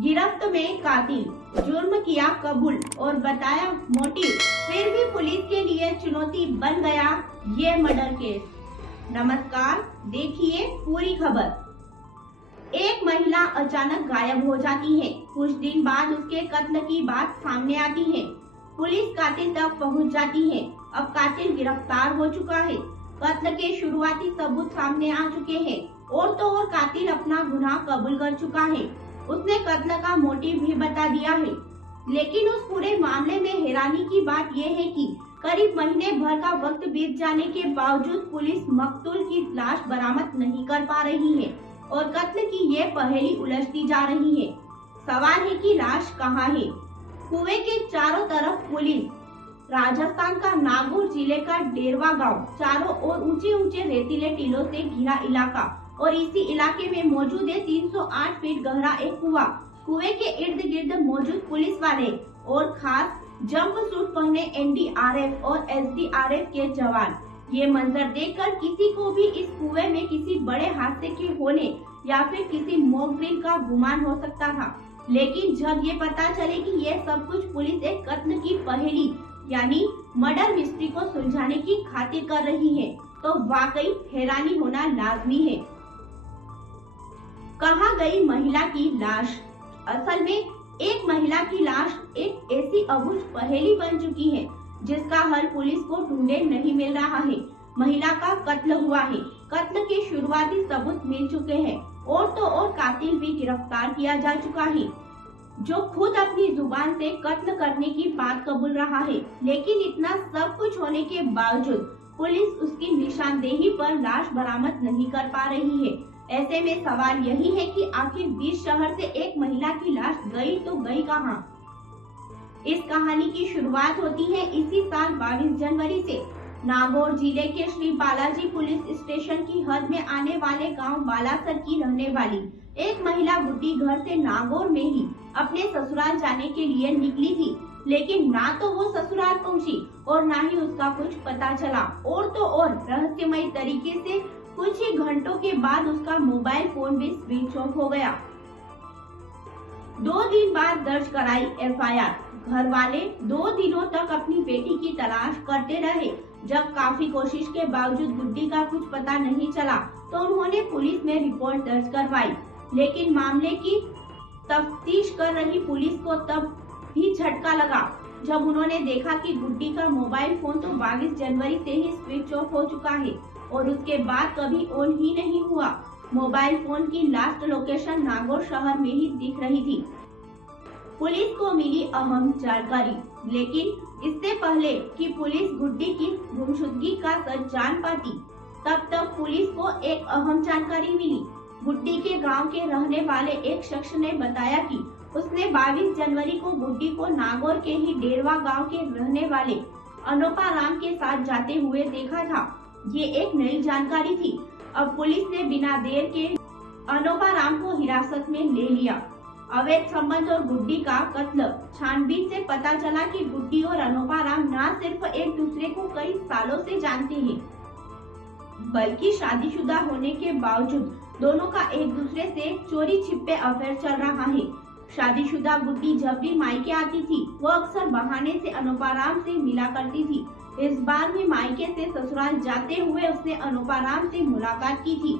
गिरफ्त में कातिल, जुर्म किया कबूल और बताया मोटिव, फिर भी पुलिस के लिए चुनौती बन गया ये मर्डर केस। नमस्कार, देखिए पूरी खबर। एक महिला अचानक गायब हो जाती है। कुछ दिन बाद उसके कत्ल की बात सामने आती है। पुलिस कातिल तक पहुंच जाती है। अब कातिल गिरफ्तार हो चुका है। कत्ल के शुरुआती सबूत सामने आ चुके हैं और तो और कातिल अपना गुनाह कबूल कर चुका है। उसने कत्ल का मोटिव भी बता दिया है। लेकिन उस पूरे मामले में हैरानी की बात यह है कि करीब महीने भर का वक्त बीत जाने के बावजूद पुलिस मकतूल की लाश बरामद नहीं कर पा रही है और कत्ल की ये पहेली उलझती जा रही है। सवाल है कि लाश कहाँ है? कुएं के चारों तरफ पुलिस। राजस्थान का नागौर जिले का डेरवा गांव चारों ओर ऊंचे ऊंचे रेतीले टीलों से घिरा इलाका और इसी इलाके में मौजूद है 308 फीट गहरा एक कुआं। कुएं के इर्द गिर्द मौजूद पुलिस वाले और खास जंप सूट पहने एनडीआरएफ और एसडीआरएफ के जवान। ये मंजर देखकर किसी को भी इस कुएं में किसी बड़े हादसे के होने या फिर किसी मॉक ड्रिल का गुमान हो सकता था। लेकिन जब ये पता चले कि ये सब कुछ पुलिस एक कत्ल की पहेली यानी मर्डर मिस्ट्री को सुलझाने की खातिर कर रही है, तो वाकई हैरानी होना लाजमी है। कहाँ गई महिला की लाश? असल में एक महिला की लाश एक ऐसी अबूझ पहेली बन चुकी है जिसका हल पुलिस को ढूंढे नहीं मिल रहा है। महिला का कत्ल हुआ है। कत्ल के शुरुआती सबूत मिल चुके हैं और तो और कातिल भी गिरफ्तार किया जा चुका है, जो खुद अपनी जुबान से कत्ल करने की बात कबूल रहा है। लेकिन इतना सब कुछ होने के बावजूद पुलिस उसकी निशानदेही पर लाश बरामद नहीं कर पा रही है। ऐसे में सवाल यही है कि आखिर 20 शहर से एक महिला की लाश गई तो गई कहां? इस कहानी की शुरुआत होती है इसी साल 22 जनवरी से। नागौर जिले के श्री बालाजी पुलिस स्टेशन की हद में आने वाले गांव बालासर की रहने वाली एक महिला गुड्डी घर से नागौर में ही अपने ससुराल जाने के लिए निकली थी। लेकिन ना तो वो ससुराल पहुंची और ना ही उसका कुछ पता चला और तो और रहस्यमय तरीके से कुछ ही घंटों के बाद उसका मोबाइल फोन भी स्विच ऑफ हो गया। 2 दिन बाद दर्ज कराई एफआईआर। घर वाले 2 दिनों तक अपनी बेटी की तलाश करते रहे। जब काफी कोशिश के बावजूद गुड्डी का कुछ पता नहीं चला तो उन्होंने पुलिस में रिपोर्ट दर्ज करवाई। लेकिन मामले की तफ्तीश कर रही पुलिस को तब भी झटका लगा जब उन्होंने देखा कि गुड्डी का मोबाइल फोन तो 22 जनवरी से ही स्विच ऑफ हो चुका है और उसके बाद कभी ऑन ही नहीं हुआ। मोबाइल फोन की लास्ट लोकेशन नागौर शहर में ही दिख रही थी। पुलिस को मिली अहम जानकारी, लेकिन इससे पहले कि पुलिस गुड्डी की गुमशुदगी का सच जान पाती, तब तक पुलिस को एक अहम जानकारी मिली। गुड्डी के गांव के रहने वाले एक शख्स ने बताया कि उसने 22 जनवरी को गुड्डी को नागौर के ही डेरवा गांव के रहने वाले अनोपा राम के साथ जाते हुए देखा था। ये एक नई जानकारी थी। अब पुलिस ने बिना देर के अनोपा राम को हिरासत में ले लिया। अवैध संबंध और गुड्डी का कत्ल। छानबीन से पता चला कि गुड्डी और अनोपा राम न सिर्फ एक दूसरे को कई सालों से जानते हैं, बल्कि शादीशुदा होने के बावजूद दोनों का एक दूसरे से चोरी छिपे अफेयर चल रहा है। शादीशुदा गुड्डी जब भी मायके आती थी वो अक्सर बहाने से अनोपा राम से मिला करती थी। इस बार भी मायके से ससुराल जाते हुए उसने अनोपा राम से मुलाकात की थी।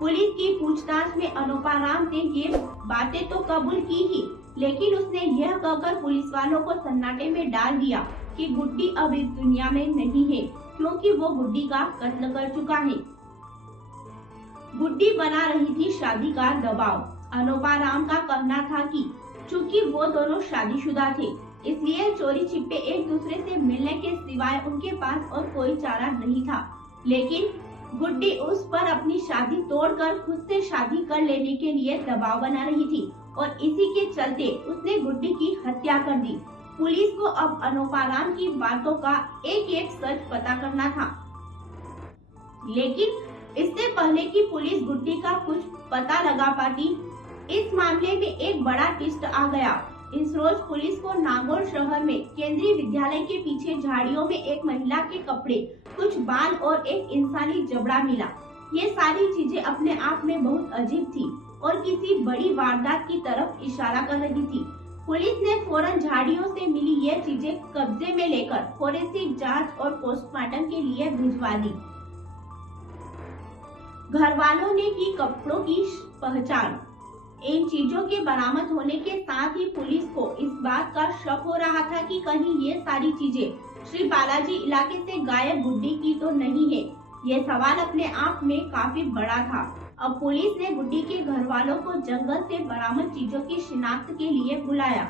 पुलिस की पूछताछ में अनोपा राम ने ये बातें तो कबूल की ही, लेकिन उसने यह कहकर पुलिस वालों को सन्नाटे में डाल दिया कि गुड्डी अब इस दुनिया में नहीं है क्योंकि वो गुड्डी का कत्ल कर चुका है। गुड्डी बना रही थी शादी का दबाव। अनोपा राम का कहना था कि चूंकि वो दोनों शादीशुदा थे, इसलिए चोरी छिपे एक दूसरे से मिलने के सिवाय उनके पास और कोई चारा नहीं था। लेकिन गुड्डी उस पर अपनी शादी तोड़कर खुद से शादी कर लेने के लिए दबाव बना रही थी और इसी के चलते उसने गुड्डी की हत्या कर दी। पुलिस को अब अनोपा राम की बातों का एक एक सच पता करना था। लेकिन इससे पहले कि पुलिस गुड्डी का कुछ पता लगा पाती, इस मामले में एक बड़ा ट्विस्ट आ गया। इस रोज पुलिस को नागौर शहर में केंद्रीय विद्यालय के पीछे झाड़ियों में एक महिला के कपड़े, कुछ बाल और एक इंसानी जबड़ा मिला। ये सारी चीजें अपने आप में बहुत अजीब थी और किसी बड़ी वारदात की तरफ इशारा कर रही थी। पुलिस ने फौरन झाड़ियों से मिली ये चीजें कब्जे में लेकर फोरेंसिक जांच और पोस्टमार्टम के लिए भिजवा दी। घर वालों ने की कपड़ों की पहचान। इन चीजों के बरामद होने के साथ ही पुलिस को इस बात का शक हो रहा था कि कहीं ये सारी चीजें श्री बालाजी इलाके से गायब गुड्डी की तो नहीं है। ये सवाल अपने आप में काफी बड़ा था। अब पुलिस ने गुड्डी के घर वालों को जंगल से बरामद चीजों की शिनाख्त के लिए बुलाया,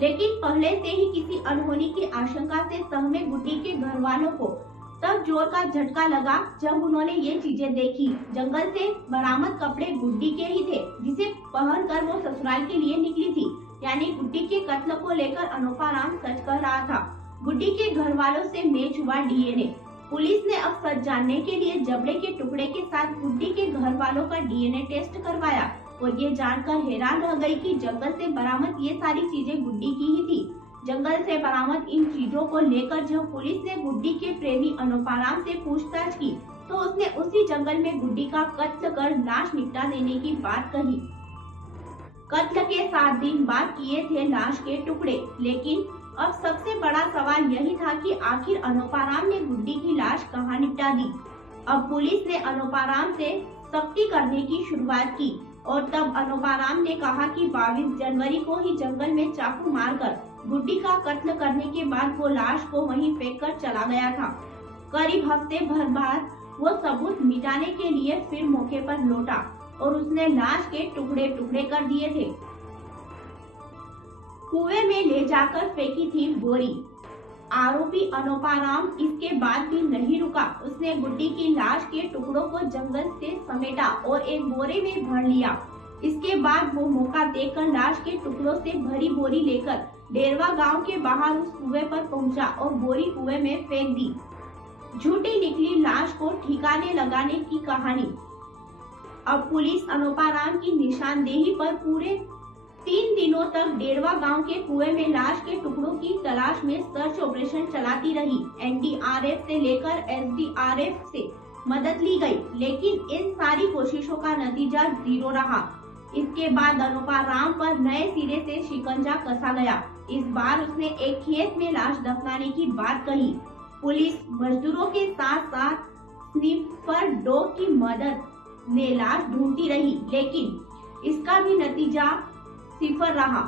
लेकिन पहले से ही किसी अनहोनी की आशंका से सहमे गुड्डी के घर वालों को तब जोर का झटका लगा जब उन्होंने ये चीजें देखी। जंगल से बरामद कपड़े गुड्डी के ही थे, जिसे पहनकर वो ससुराल के लिए निकली थी। यानी गुड्डी के कत्ल को लेकर अनोपाराम सच कह रहा था। गुड्डी के घर वालों से मैच हुआ डीएनए। पुलिस ने अब सच जानने के लिए जबड़े के टुकड़े के साथ गुड्डी के घर वालों का डीएनए टेस्ट करवाया और ये जानकर हैरान रह गई कि जंगल से बरामद ये सारी चीजें गुड्डी की ही थी। जंगल से बरामद इन चीजों को लेकर जब पुलिस ने गुड्डी के प्रेमी अनोपाराम से पूछताछ की तो उसने उसी जंगल में गुड्डी का कत्ल कर लाश निपटा देने की बात कही। कत्ल के 7 दिन बाद किए थे लाश के टुकड़े, लेकिन अब सबसे बड़ा सवाल यही था कि आखिर अनोपाराम ने गुड्डी की लाश कहां निपटा दी। अब पुलिस ने अनोपाराम से सख्ती करने की शुरुआत की और तब अनोपाराम ने कहा कि 22 जनवरी को ही जंगल में चाकू मारकर गुड्डी का कत्ल करने के बाद वो लाश को वहीं फेंककर चला गया था। करीब हफ्ते भर बाद वो सबूत मिटाने के लिए फिर मौके पर लौटा और उसने लाश के टुकड़े टुकड़े कर दिए थे। कुएं में ले जाकर फेंकी थी बोरी। आरोपी अनोपाराम इसके बाद भी नहीं रुका। उसने गुड्डी की लाश के टुकड़ों को जंगल से समेटा और एक बोरे में भर लिया। इसके बाद वो मौका देखकर लाश के टुकड़ों से भरी बोरी लेकर डेरवा गांव के बाहर उस कुएं पर पहुंचा और बोरी कुएं में फेंक दी। झूठी निकली लाश को ठिकाने लगाने की कहानी। अब पुलिस अनोपाराम की निशानदेही पर पूरे 3 दिनों तक डेरवा गांव के कुएं में लाश के टुकड़ों की तलाश में सर्च ऑपरेशन चलाती रही। एनडीआरएफ से लेकर एसडीआरएफ से मदद ली गई, लेकिन इन सारी कोशिशों का नतीजा 0 रहा। इसके बाद अनोपाराम पर नए सिरे से शिकंजा कसा गया। इस बार उसने एक खेत में लाश दफनाने की बात कही। पुलिस मजदूरों के साथ साथ स्निपर डॉग की मदद में लाश ढूंढती रही, लेकिन इसका भी नतीजा 0 रहा।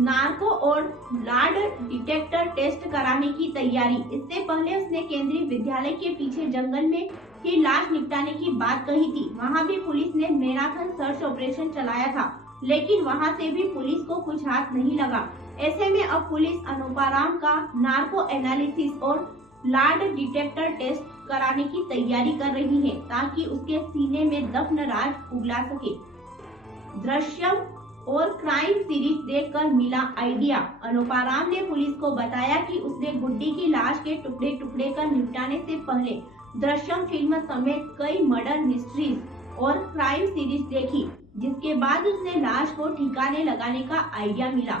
नार्को और लाड डिटेक्टर टेस्ट कराने की तैयारी। इससे पहले उसने केंद्रीय विद्यालय के पीछे जंगल में ही लाश निपटाने की बात कही थी। वहां भी पुलिस ने मैराथन सर्च ऑपरेशन चलाया था, लेकिन वहां से भी पुलिस को कुछ हाथ नहीं लगा। ऐसे में अब पुलिस अनोपाराम का नार्को एनालिसिस और लाड डिटेक्टर टेस्ट कराने की तैयारी कर रही है, ताकि उसके सीने में दफन राज उगला सके। दृश्यम और क्राइम सीरीज देखकर मिला आइडिया। अनोपाराम ने पुलिस को बताया कि उसने गुड्डी की लाश के टुकड़े टुकड़े कर निपटाने से पहले दृश्यम फिल्म समेत कई मर्डर मिस्ट्रीज और क्राइम सीरीज देखी, जिसके बाद उसने लाश को ठिकाने लगाने का आइडिया मिला।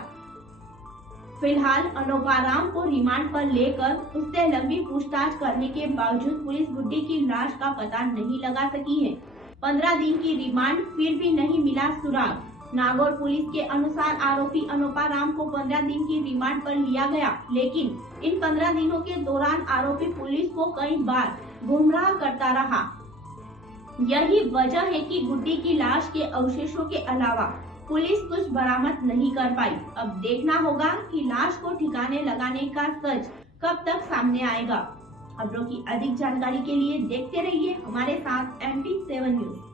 फिलहाल अनोपाराम को रिमांड पर लेकर उससे लंबी पूछताछ करने के बावजूद पुलिस गुड्डी की लाश का पता नहीं लगा सकी है। 15 दिन की रिमांड फिर भी नहीं मिला सुराग। नागौर पुलिस के अनुसार आरोपी अनोपाराम को 15 दिन की रिमांड पर लिया गया, लेकिन इन 15 दिनों के दौरान आरोपी पुलिस को कई बार गुमराह करता रहा। यही वजह है कि गुड्डी की लाश के अवशेषों के अलावा पुलिस कुछ बरामद नहीं कर पाई। अब देखना होगा कि लाश को ठिकाने लगाने का सच कब तक सामने आएगा। खबरों की अधिक जानकारी के लिए देखते रहिए हमारे साथ MT7 न्यूज।